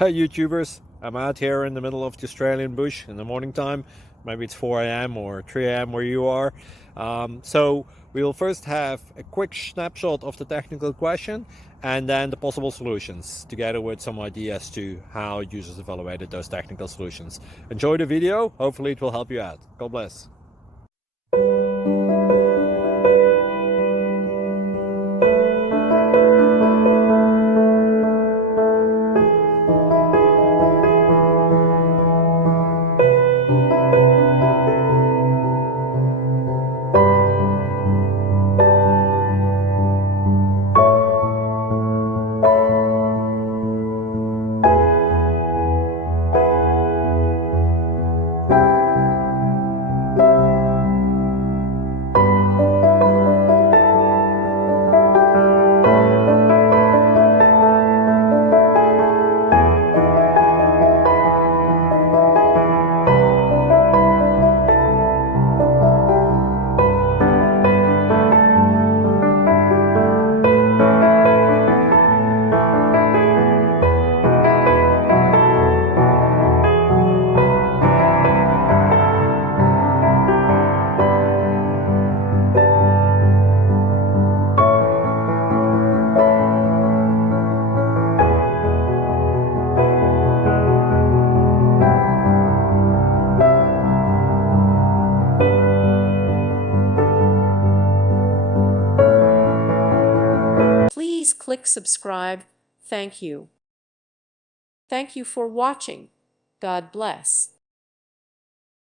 Hey YouTubers, I'm out here in the middle of the Australian bush in the morning time. Maybe it's 4 a.m. or 3 a.m. where you are. So we'll first have a quick snapshot of the technical question and then the possible solutions, together with some ideas to how users evaluated those technical solutions. Enjoy the video, hopefully it will help you out. God bless. Please click subscribe. Thank you. Thank you for watching. God bless.